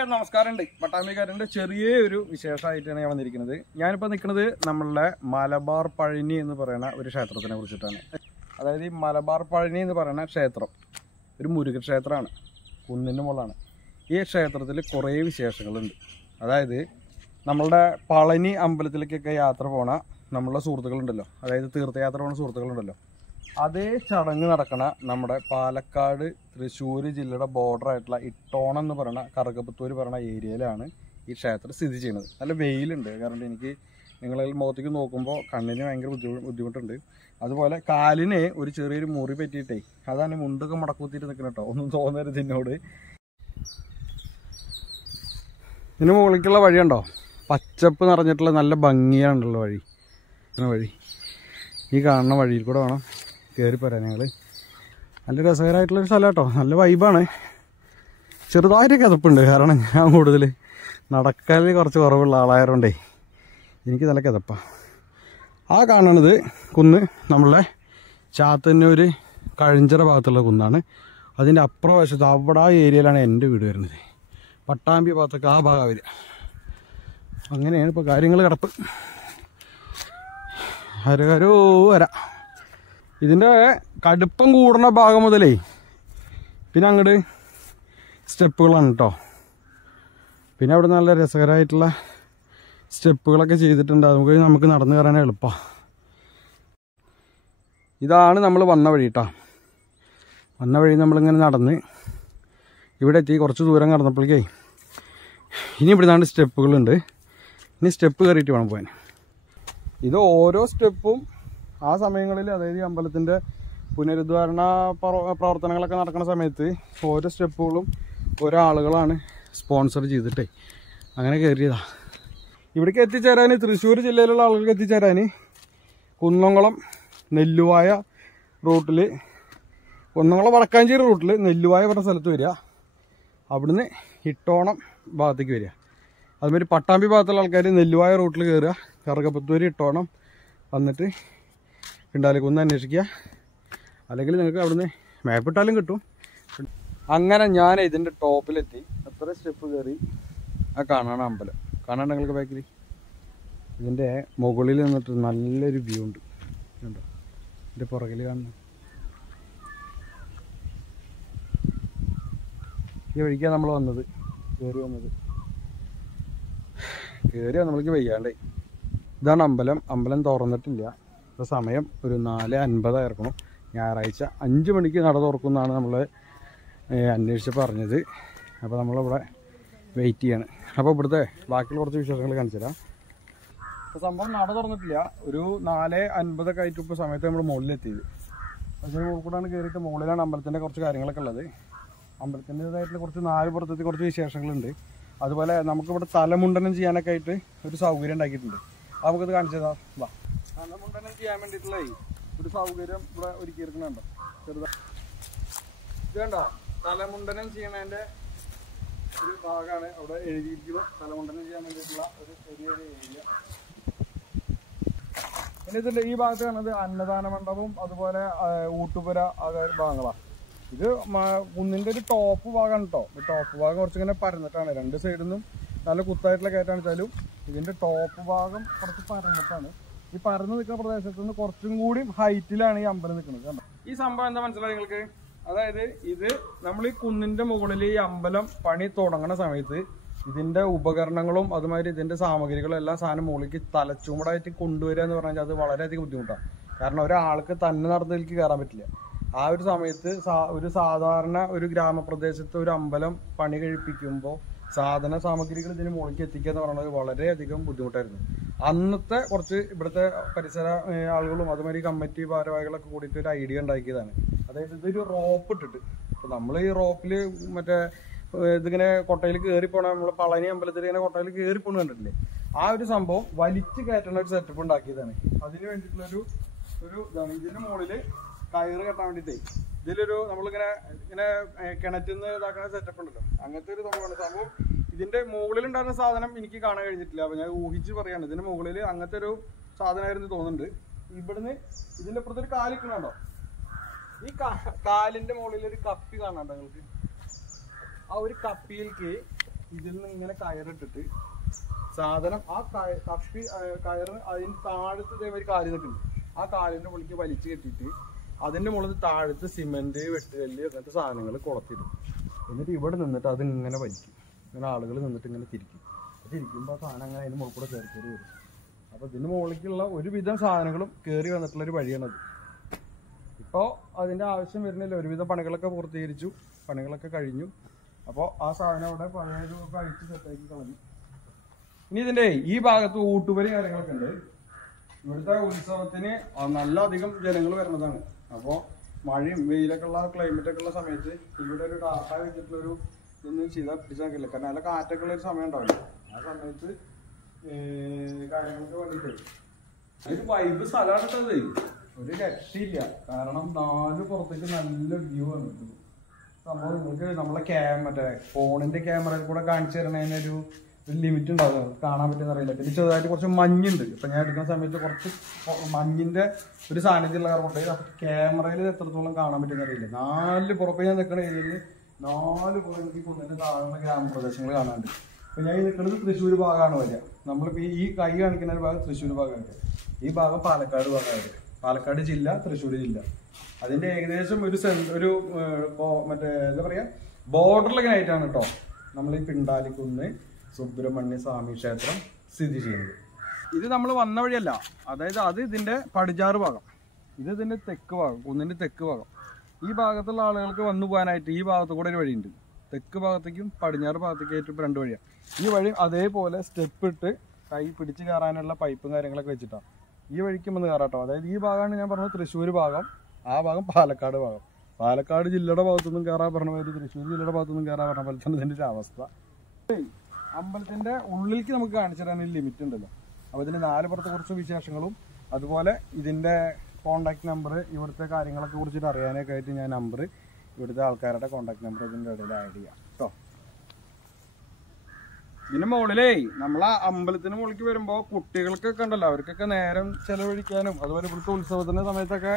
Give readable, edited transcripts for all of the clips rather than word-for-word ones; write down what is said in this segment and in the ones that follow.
നമസ്കാരം. പട്ടാമ്പിക്കാരൻ്റെ ചെറിയൊരു വിശേഷമായിട്ടാണ് ഞാൻ വന്നിരിക്കുന്നത്. ഞാനിപ്പോൾ നിൽക്കുന്നത് നമ്മളുടെ മലബാർ പഴനി എന്ന് പറയുന്ന ഒരു ക്ഷേത്രത്തിനെ കുറിച്ചിട്ടാണ്. അതായത് ഈ മലബാർ പഴനി എന്ന് പറയുന്ന ക്ഷേത്രം ഒരു മുരുകൻ ക്ഷേത്രമാണ്, കുന്നിൻ്റെ മുകളാണ്. ഈ ക്ഷേത്രത്തിൽ കുറേ വിശേഷങ്ങളുണ്ട്. അതായത് നമ്മളുടെ പളനി അമ്പലത്തിലേക്കൊക്കെ യാത്ര പോണ നമ്മളുടെ സുഹൃത്തുക്കളുണ്ടല്ലോ, അതായത് തീർത്ഥയാത്ര പോണ സുഹൃത്തുക്കളുണ്ടല്ലോ, അതേ ചടങ്ങ് നടക്കണ നമ്മുടെ പാലക്കാട് തൃശ്ശൂർ ജില്ലയുടെ ബോർഡറായിട്ടുള്ള ഇട്ടോണം എന്ന് പറയുന്ന കറുകപ്പത്തൂർ പറയുന്ന ഏരിയയിലാണ് ഈ ക്ഷേത്രം സ്ഥിതി ചെയ്യുന്നത്. നല്ല വെയിലുണ്ട്, കാരണം എനിക്ക് നിങ്ങളിൽ മുഖത്തേക്ക് നോക്കുമ്പോൾ കണ്ണിന് ഭയങ്കര ബുദ്ധിമുട്ടുണ്ട്. അതുപോലെ കാലിന് ഒരു ചെറിയൊരു മുറി പറ്റിയിട്ടേ, അതാണ് മുണ്ടൊക്കെ മുടക്കുത്തിയിട്ട് നിൽക്കണം കേട്ടോ, ഒന്നും തോന്നരുത് എന്നോട്. ഇതിന് മുകളിലേക്കുള്ള വഴിയുണ്ടോ, പച്ചപ്പ് നിറഞ്ഞിട്ടുള്ള നല്ല ഭംഗിയാണുള്ള വഴി. ഈ കാണുന്ന വഴിയിൽ കൂടെ വേണം കയറി പോരാൻ. ഞങ്ങൾ നല്ല രസകരമായിട്ടുള്ളൊരു സ്ഥലം കേട്ടോ, നല്ല വൈബാണ്. ചെറുതായിട്ട് കിതപ്പുണ്ട്, കാരണം ഞാൻ കൂടുതൽ നടക്കാൻ കുറച്ച് കുറവുള്ള ആളായതുകൊണ്ടേ എനിക്ക് നല്ല കിതപ്പാണ്. ആ കാണുന്നത് കുന്ന് നമ്മളുടെ ചാത്തന്നൂർ കഴിഞ്ചിറ ഭാഗത്തുള്ള കുന്നാണ്. അതിൻ്റെ അപ്പുറം വശത്ത് അവിടെ ആ ഏരിയയിലാണ് എൻ്റെ വീട് വരുന്നത്. പട്ടാമ്പി ഭാഗത്തൊക്കെ ആ ഭാഗം വരിക. അങ്ങനെയാണ് ഇപ്പോൾ കാര്യങ്ങൾ കിടപ്പ്. ഹരഹരോ വര. ഇതിൻ്റെ കടുപ്പം കൂടുന്ന ഭാഗം മുതലേ പിന്നെ അങ്ങോട്ട് സ്റ്റെപ്പുകളാണ് കേട്ടോ. പിന്നെ അവിടെ നല്ല രസകരമായിട്ടുള്ള സ്റ്റെപ്പുകളൊക്കെ ചെയ്തിട്ടുണ്ട്. നമുക്ക് നടന്നു കയറാൻ എളുപ്പമാണ്. ഇതാണ് നമ്മൾ വന്ന വഴി കേട്ടോ. വന്ന വഴി നമ്മളിങ്ങനെ നടന്ന് ഇവിടെ എത്തി. കുറച്ച് ദൂരം കടന്നപ്പോഴേക്കേ ഇനി ഇവിടെ നിന്നാണ് സ്റ്റെപ്പുകളുണ്ട്. ഇനി സ്റ്റെപ്പ് കയറിയിട്ട് വേണം പോകാൻ. ഇത് ഓരോ സ്റ്റെപ്പും ആ സമയങ്ങളിൽ, അതായത് ഈ അമ്പലത്തിൻ്റെ പുനരുദ്ധാരണ പ്രവർത്തനങ്ങളൊക്കെ നടക്കുന്ന സമയത്ത് ഓരോ സ്റ്റെപ്പുകളും ഓരോ ആളുകളാണ് സ്പോൺസർ ചെയ്തിട്ടേ അങ്ങനെ കയറിയതാണ്. ഇവിടേക്ക് എത്തിച്ചേരാൻ, തൃശ്ശൂർ ജില്ലയിലുള്ള ആളുകൾക്ക് എത്തിച്ചേരാൻ കുന്നംകുളം നെല്ലുവായ റൂട്ടിൽ, കുന്നംകുളം വടക്കാഞ്ചേരി റൂട്ടിൽ നെല്ലുവായ പറഞ്ഞ സ്ഥലത്ത് വരിക. അവിടുന്ന് ഇട്ടോണം ഭാഗത്തേക്ക് വരിക. അതുമാതിരി പട്ടാമ്പി ഭാഗത്തുള്ള ആൾക്കാർ നെല്ലുവായ റൂട്ടിൽ കയറുക, കറുകപ്പത്തൂർ ഇട്ടോണം വന്നിട്ട് ഉണ്ടാലിക്കുന്ന് അന്വേഷിക്കുക. അല്ലെങ്കിൽ നിങ്ങൾക്ക് അവിടുന്ന് മാപ്പിട്ടാലും കിട്ടും. അങ്ങനെ ഞാൻ ഇതിൻ്റെ ടോപ്പിലെത്തി. എത്ര സ്റ്റെപ്പ് കയറി ആ കാണാണ് അമ്പലം. കാണാൻ നിങ്ങൾക്ക് ബാക്കിൽ ഇതിൻ്റെ മുകളിൽ നിന്നിട്ട് നല്ലൊരു വ്യൂ ഉണ്ട്. ഉണ്ടോ ഇതിൻ്റെ പുറകിൽ കാണുന്നത്? ഈ വഴിക്കാണ് നമ്മൾ വന്നത്, കയറി നമ്മൾക്ക് വയ്യാണ്ടേ. ഇതാണ് അമ്പലം. അമ്പലം തുറന്നിട്ടില്ല. ഇപ്പോൾ സമയം ഒരു 4:50 ആയിരിക്കണം. ഞായറാഴ്ച 5 മണിക്ക് നട തുറക്കുമെന്നാണ് നമ്മൾ അന്വേഷിച്ച് പറഞ്ഞത്. അപ്പോൾ നമ്മളിവിടെ വെയിറ്റ് ചെയ്യാണ്. അപ്പോൾ ഇവിടുത്തെ ബാക്കിയുള്ള കുറച്ച് വിശേഷങ്ങൾ കാണിച്ചു തരാം. ഇപ്പോൾ സംഭവം നട തുറന്നിട്ടില്ല. ഒരു 4:50 ആയിട്ട് ഇപ്പോൾ സമയത്ത് നമ്മൾ മുകളിലെത്തിയത്. പക്ഷേ മുകളിൽ കൂടെയാണ് കയറിയിട്ട് മുകളിലാണ് അമ്പലത്തിൻ്റെ കുറച്ച് കാര്യങ്ങളൊക്കെ ഉള്ളത്. അമ്പലത്തിൻ്റെതായിട്ടുള്ള കുറച്ച് പുറത്തെത്തി കുറച്ച് വിശേഷങ്ങളുണ്ട്. അതുപോലെ നമുക്കിവിടെ തലമുണ്ടനം ചെയ്യാനൊക്കെ ആയിട്ട് ഒരു സൗകര്യം ഉണ്ടാക്കിയിട്ടുണ്ട്. നമുക്കത് കാണിച്ചു തരാം. വാ. തലമുണ്ടനം ചെയ്യാൻ വേണ്ടിയിട്ടുള്ള ഒരു സൗകര്യം ഇവിടെ ഒരുക്കിയിരിക്കുന്നുണ്ടോ? ചെറുതായി ഇത് കണ്ടോ, തലമുണ്ടനം ചെയ്യണതിൻ്റെ ഒരു ഭാഗമാണ് അവിടെ എഴുതിയിരിക്കുന്നത്. തലമുണ്ടനം ചെയ്യാൻ വേണ്ടിയിട്ടുള്ള ഒരു ചെറിയൊരു ഏരിയ. പിന്നെ ഇതിൻ്റെ ഈ ഭാഗത്ത് കാണുന്നത് അന്നദാന മണ്ഡപവും അതുപോലെ ഊട്ടുപുര ഭാഗങ്ങളാണ്. ഇത് കുന്നിൻ്റെ ഒരു ടോപ്പ് ഭാഗമാണ് കേട്ടോ. ഈ ടോപ്പ് ഭാഗം കുറച്ചിങ്ങനെ പരന്നിട്ടാണ്. രണ്ട് സൈഡിൽ നിന്നും നല്ല കുത്തായിട്ടുള്ള കയറ്റാണ് വെച്ചാലും ഇതിൻ്റെ ടോപ്പ് ഭാഗം കുറച്ച് പരന്നിട്ടാണ്. ഈ പരന്ന് നിൽക്കുന്ന പ്രദേശത്ത് നിന്ന് കുറച്ചും കൂടി ഹൈറ്റിലാണ് ഈ അമ്പലം നിൽക്കുന്നത്. കണ്ടോ ഈ സംഭവം എന്താ മനസ്സിലായി നിങ്ങൾക്ക്? അതായത് ഇത് നമ്മൾ ഈ കുന്നിൻ്റെ മുകളിൽ ഈ അമ്പലം പണി തുടങ്ങുന്ന സമയത്ത് ഇതിൻ്റെ ഉപകരണങ്ങളും അതുമാതിരി ഇതിൻ്റെ സാമഗ്രികളും എല്ലാ സാധനം മുകളിലേക്ക് തലച്ചുമടായിട്ട് കൊണ്ടുവരിക എന്ന് പറഞ്ഞാൽ അത് വളരെയധികം ബുദ്ധിമുട്ടാണ്. കാരണം ഒരാൾക്ക് തന്നെ നടന്നതിലേക്ക് കയറാൻ പറ്റില്ല. ആ ഒരു സമയത്ത് ഒരു സാധാരണ ഒരു ഗ്രാമപ്രദേശത്ത് ഒരു അമ്പലം പണി കഴിപ്പിക്കുമ്പോൾ സാധന സാമഗ്രികൾ ഇതിന് മുകളിലേക്ക് എത്തിക്കുക എന്ന് പറയുന്നത് വളരെയധികം ബുദ്ധിമുട്ടായിരുന്നു. അന്നത്തെ കുറച്ച് ഇവിടുത്തെ പരിസര ആളുകളും അതുമാതിരി കമ്മിറ്റി ഭാരവാഹികളൊക്കെ കൂടിയിട്ട് ഒരു ഐഡിയ ഉണ്ടാക്കിയതാണ്. അതായത് ഇതൊരു റോപ്പ് ഇട്ടിട്ട്, ഇപ്പോൾ നമ്മൾ ഈ റോപ്പിൽ മറ്റേ ഇതിങ്ങനെ കൊട്ടയിൽ കയറി പോകണ, നമ്മൾ പളനി അമ്പലത്തിൽ ഇങ്ങനെ കൊട്ടയിൽ കയറി പോകണ കണ്ടിട്ടില്ലേ, ആ ഒരു സംഭവം വലിച്ച് കയറ്റുന്ന ഒരു സെറ്റപ്പ് ഉണ്ടാക്കിയതാണ്. അതിന് വേണ്ടിയിട്ടുള്ളൊരു ഇതാണ്. ഇതിൻ്റെ മുകളിൽ കയറ് കെട്ടാൻ വേണ്ടിയിട്ടേ ഇതിലൊരു നമ്മളിങ്ങനെ കിണറ്റിൽ നിന്ന് ഇതാക്കുന്ന സെറ്റപ്പ് ഉണ്ടല്ലോ, അങ്ങനത്തെ ഒരു സംഭവമാണ്. സംഭവം ഇതിന്റെ മുകളിലുണ്ടായിരുന്ന സാധനം എനിക്ക് കാണാൻ കഴിഞ്ഞിട്ടില്ല. അപ്പൊ ഞാൻ ഊഹിച്ച് പറയാണ്, ഇതിന്റെ മുകളിൽ അങ്ങനത്തെ ഒരു സാധനമായിരുന്നു തോന്നുന്നുണ്ട്. ഇവിടുന്ന് ഇതിന്റെ അപ്പുറത്തൊരു കാലിക്കണുണ്ടോ, ഈ കാലിന്റെ മുകളിൽ ഒരു കപ്പി കാണാണ്ടോ നിങ്ങൾക്ക്? ആ ഒരു കപ്പിയിലേക്ക് ഇതിൽ നിന്ന് ഇങ്ങനെ കയറിട്ടിട്ട് സാധനം ആ കപ്പി കയറ് അതിന് താഴത്ത് ഇതേമാതിരി കാല് നിൽക്കുന്നുണ്ട്. ആ കാലിന്റെ മുകളിലേക്ക് വലിച്ചു കെട്ടിയിട്ട് അതിന്റെ മുകളിൽ താഴത്ത് സിമെന്റ്, വെട്ടുകല്ല് അങ്ങനത്തെ സാധനങ്ങൾ കുളത്തിടും. എന്നിട്ട് ഇവിടെ നിന്നിട്ട് അത് ഇങ്ങനെ വലിക്കും. ഇങ്ങനെ ആളുകൾ നിന്നിട്ട് ഇങ്ങനെ തിരിക്കും. തിരിക്കുമ്പോൾ ആ സാധനം അങ്ങനെ അതിന് മുകളിൽ കൂടെ കയറി വരും. അപ്പോൾ ഇതിന് മുകളിലേക്കുള്ള ഒരുവിധം സാധനങ്ങളും കയറി വന്നിട്ടുള്ളൊരു വഴിയാണത്. ഇപ്പോൾ അതിൻ്റെ ആവശ്യം വരുന്നില്ല. ഒരുവിധം പണികളൊക്കെ പൂർത്തീകരിച്ചു, പണികളൊക്കെ കഴിഞ്ഞു. അപ്പോൾ ആ സാധനം അവിടെ പഴയൊരു കഴിച്ച് സെറ്റാക്കി കളഞ്ഞു. ഇനി ഇതിൻ്റെ ഈ ഭാഗത്ത് ഊട്ടുപരി കാര്യങ്ങളൊക്കെ ഉണ്ട്. ഇവിടുത്തെ ഉത്സവത്തിന് നല്ല അധികം ജനങ്ങൾ വരുന്നതാണ്. അപ്പോൾ മഴയും വെയിലൊക്കെ ഉള്ള ക്ലൈമറ്റൊക്കെ ഉള്ള സമയത്ത് ഇവിടെ ഒരു ടാർപ്പായ വെച്ചിട്ടുള്ളൊരു ഇതൊന്നും ചെയ്താൽ പിടിച്ചാക്കില്ല. കാരണം നല്ല കാറ്റൊക്കെ ഉള്ളൊരു സമയം ഉണ്ടാവില്ല. ആ സമയത്ത് കാര്യങ്ങൾക്ക് വേണ്ടിയിട്ട് അതിന് വൈബ് സ്ഥലമാണ് ഇട്ടത്. ഒരു രക്ഷയില്ല. കാരണം 4 പുറത്തേക്ക് നല്ല വ്യൂ വന്നിട്ടുണ്ട്. സംഭവം നിങ്ങൾക്ക് നമ്മളെ മറ്റേ ഫോണിന്റെ ക്യാമറയിൽ കൂടെ കാണിച്ചു തരണതിനൊരു ലിമിറ്റ് ഉണ്ടാവും. കാണാൻ പറ്റുന്ന അറിയില്ല. പിന്നെ ചെറുതായിട്ട് കുറച്ച് മഞ്ഞുണ്ട്. ഇപ്പൊ ഞാൻ എടുക്കുന്ന സമയത്ത് കുറച്ച് മഞ്ഞിന്റെ ഒരു സാന്നിധ്യമുള്ള കാരണം ക്യാമറയിൽ എത്രത്തോളം കാണാൻ പറ്റുന്ന അറിയില്ല. 4 പുറത്ത് ഞാൻ നിൽക്കുന്ന ഏരിയയിൽ 4 പുറത്തേക്ക് കൊണ്ടുതന്നെ താഴ്ന്ന ഗ്രാമപ്രദേശങ്ങൾ കാണാനുണ്ട്. ഇപ്പൊ ഞാൻ ഈ നിൽക്കുന്നത് തൃശ്ശൂർ ഭാഗമാണ് വരിക. നമ്മളിപ്പോ ഈ കൈ കാണിക്കുന്ന ഒരു ഭാഗം തൃശ്ശൂർ ഭാഗമായിട്ട്, ഈ ഭാഗം പാലക്കാട് ഭാഗമായിട്ട്. പാലക്കാട് ജില്ല, തൃശ്ശൂർ ജില്ല. അതിന്റെ ഏകദേശം ഒരു മറ്റേ എന്താ പറയാ ബോർഡറിലൊക്കെ ആയിട്ടാണ് കേട്ടോ നമ്മൾ ഈ പിണ്ടാലിക്കുന്ന് സുബ്രഹ്മണ്യ സ്വാമി ക്ഷേത്രം സ്ഥിതി ചെയ്യുന്നത്. ഇത് നമ്മൾ വന്ന വഴിയല്ല. അതായത് അത് ഇതിന്റെ പടിഞ്ഞാറ് ഭാഗം, ഇത് ഇതിന്റെ തെക്ക് ഭാഗം, കുന്നിന്റെ തെക്ക് ഭാഗം. ഈ ഭാഗത്തുള്ള ആളുകൾക്ക് വന്നു പോകാനായിട്ട് ഈ ഭാഗത്ത് കൂടെ ഒരു വഴിയുണ്ട്. തെക്ക് ഭാഗത്തേക്കും പടിഞ്ഞാറ് ഭാഗത്തേക്കായിട്ട് ഇപ്പോൾ 2 വഴിയാണ്. ഈ വഴി അതേപോലെ സ്റ്റെപ്പ് ഇട്ട് കൈ പിടിച്ച് കയറാനുള്ള പൈപ്പും കാര്യങ്ങളൊക്കെ വെച്ചിട്ടാണ് ഈ വഴിക്ക് വന്ന് കയറാട്ടോ. അതായത് ഈ ഭാഗമാണ് ഞാൻ പറഞ്ഞത് തൃശ്ശൂർ ഭാഗം, ആ ഭാഗം പാലക്കാട് ഭാഗം. പാലക്കാട് ജില്ലയുടെ ഭാഗത്തൊന്നും കയറാൻ പറഞ്ഞ പോലെ തൃശ്ശൂർ ജില്ലയുടെ ഭാഗത്തൊന്നും കയറാൻ പറഞ്ഞ പോലെ തന്നെ ഇതിൻ്റെ ഒരു അവസ്ഥ. അമ്പലത്തിന്റെ ഉള്ളിലേക്ക് നമുക്ക് കാണിച്ചു തരാൻ ഒരു ലിമിറ്റ് ഉണ്ടല്ലോ. അപ്പോൾ ഇതിന് 4 പുറത്തെ കുറച്ച് വിശേഷങ്ങളും അതുപോലെ ഇതിന്റെ കോണ്ടാക്ട് നമ്പർ, ഇവിടുത്തെ കാര്യങ്ങളൊക്കെ കുറിച്ചിട്ട് അറിയാനൊക്കെ ആയിട്ട് ഞാൻ നമ്പർ, ഇവിടുത്തെ ആൾക്കാരുടെ കോണ്ടാക്ട് നമ്പർ ഇതിൻ്റെ ഇടയിൽ ആഡ് ചെയ്യാം കേട്ടോ. ഇതിന്റെ മുകളിലേ നമ്മളാ അമ്പലത്തിന് മുകളിലേക്ക് വരുമ്പോൾ കുട്ടികൾക്കൊക്കെ ഉണ്ടല്ലോ, അവർക്കൊക്കെ നേരം ചെലവഴിക്കാനും അതുപോലെ ഇവിടുത്തെ ഉത്സവത്തിന്റെ സമയത്തൊക്കെ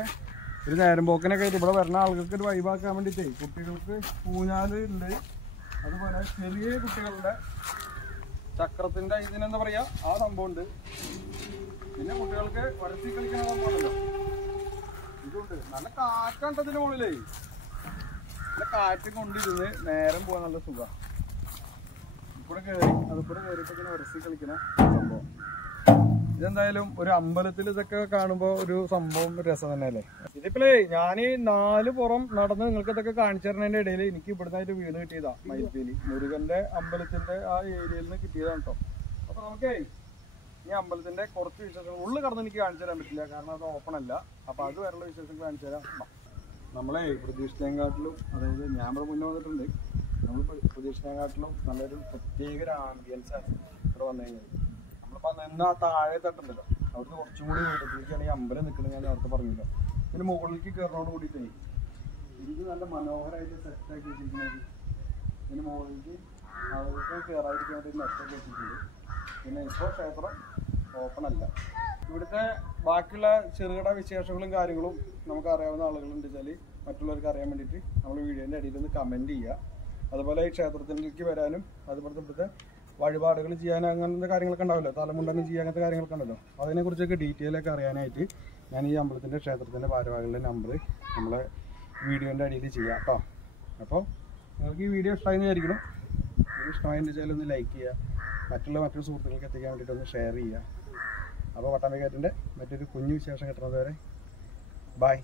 ഒരു നേരം പോക്കിനൊക്കെ ആയിട്ട് ഇവിടെ വരുന്ന ആളുകൾക്ക് ഒരു വൈബാക്കാൻ വേണ്ടിയിട്ടേ കുട്ടികൾക്ക് ഊഞ്ഞാല് ഉണ്ട്. അതുപോലെ ചെറിയ കുട്ടികളുടെ ചക്രത്തിന്റെ ഇതിനെന്താ പറയാ ആ സംഭവം ഉണ്ട്. പിന്നെ കുട്ടികൾക്ക് വരത്തി കളിക്കുന്ന സംഭവമല്ലോ ഇതുണ്ട്. നല്ല കാറ്റാണ് ഇതിന്റെ മുകളിലേ. നല്ല കാറ്റ് കൊണ്ടിരുന്ന് നേരം പോകാൻ നല്ല സുഖം. ഇവിടെ കയറി അതിവിടെ കയറിയിട്ട് ഇങ്ങനെ വരത്തി കളിക്കുന്ന സംഭവം. ഇതെന്തായാലും ഒരു അമ്പലത്തിൽ ഇതൊക്കെ കാണുമ്പോൾ ഒരു സംഭവം രസം തന്നെയല്ലേ. ഇതിപ്പോഴേ ഞാൻ 4 പുറം നടന്ന് നിങ്ങൾക്ക് ഇതൊക്കെ കാണിച്ചു തരുന്നതിന്റെ ഇടയിൽ എനിക്ക് ഇവിടുന്നായിട്ട് വീട് കിട്ടിയതാ. മയിൽപ്പേലി മുരുകന്റെ അമ്പലത്തിന്റെ ആ ഏരിയയിൽ നിന്ന് കിട്ടിയതാണ് കേട്ടോ. അപ്പൊ നമുക്കേ ഈ അമ്പലത്തിന്റെ കുറച്ച് വിശേഷങ്ങൾ ഉള്ളിൽ കടന്ന് എനിക്ക് കാണിച്ചു തരാൻ പറ്റില്ല, കാരണം അത് ഓപ്പൺ അല്ല. അപ്പൊ അത് വേറെയുള്ള വിശേഷങ്ങൾ കാണിച്ചു തരാം. നമ്മളെ പ്രതീക്ഷിച്ചതിനെക്കാട്ടിലും, അതായത് ഞാൻ ഇവിടെ മുന്നേ വന്നിട്ടുണ്ട്, നമ്മൾ പ്രതീക്ഷിച്ചതിനെക്കാട്ടിലും നല്ലൊരു പ്രത്യേക ഒരു ആംബിയൻസ് ആണ് ഇവിടെ വന്നു കഴിഞ്ഞാൽ. നമ്മളിപ്പോൾ നിന്ന് ആ താഴെ തട്ടുണ്ടല്ലോ, അവിടുന്ന് കുറച്ചും കൂടി വീട്ടിലേക്കാണ് ഈ അമ്പലം നിൽക്കുന്നത്. ഞാൻ നേരത്തെ പറഞ്ഞില്ല. പിന്നെ മുകളിലേക്ക് കയറുന്നതോട് കൂടിയിട്ടേ ഇത് നല്ല മനോഹരമായിട്ട് സെറ്റാക്കി വെച്ചിരിക്കുന്നത്. ഇതിന് മുകളിലേക്ക് ആളുകൾക്ക് കയറാതിരിക്കാൻ വേണ്ടി നെറ്റൊക്കെ വെച്ചിട്ടുണ്ട്. പിന്നെ ഇപ്പോൾ ക്ഷേത്രം ഓപ്പൺ അല്ല. ഇവിടുത്തെ ബാക്കിയുള്ള ചെറുകിട വിശേഷങ്ങളും കാര്യങ്ങളും നമുക്ക് അറിയാവുന്ന ആളുകളുണ്ട് വെച്ചാൽ മറ്റുള്ളവർക്ക് അറിയാൻ വേണ്ടിയിട്ട് നമ്മൾ വീഡിയോൻ്റെ അടിയിൽ ഒന്ന് കമൻറ്റ് ചെയ്യുക. അതുപോലെ ഈ ക്ഷേത്രത്തിലേക്ക് വരാനും അതുപോലെ ഇവിടുത്തെ വഴിപാടുകൾ ചെയ്യാനും അങ്ങനത്തെ കാര്യങ്ങളൊക്കെ ഉണ്ടാവില്ല, തലമുണ്ടനം ചെയ്യാൻ അങ്ങനത്തെ കാര്യങ്ങളൊക്കെ ഉണ്ടല്ലോ, അതിനെക്കുറിച്ചൊക്കെ ഡീറ്റെയിലൊക്കെ അറിയാനായിട്ട് ഞാൻ ഈ അമ്പലത്തിൻ്റെ ക്ഷേത്രത്തിൻ്റെ ഭാരവാഹികളുടെ നമ്പർ നമ്മളെ വീഡിയോൻ്റെ അടിയിൽ ചെയ്യാം കേട്ടോ. അപ്പോൾ നിങ്ങൾക്ക് ഈ വീഡിയോ ഇഷ്ടമായെന്ന് വിചാരിക്കണം. ഇഷ്ടമായതിൻ്റെ വെച്ചാൽ ഒന്ന് ലൈക്ക് ചെയ്യുക, മറ്റുള്ള സുഹൃത്തുക്കൾക്ക് എത്തിക്കാൻ വേണ്ടിയിട്ട് ഒന്ന് ഷെയർ ചെയ്യുക. അപ്പോൾ പട്ടാമ്പിക്കാറ്റിൻ്റെ മറ്റൊരു കുഞ്ഞു വിശേഷം കിട്ടുന്നത് വരെ ബൈ.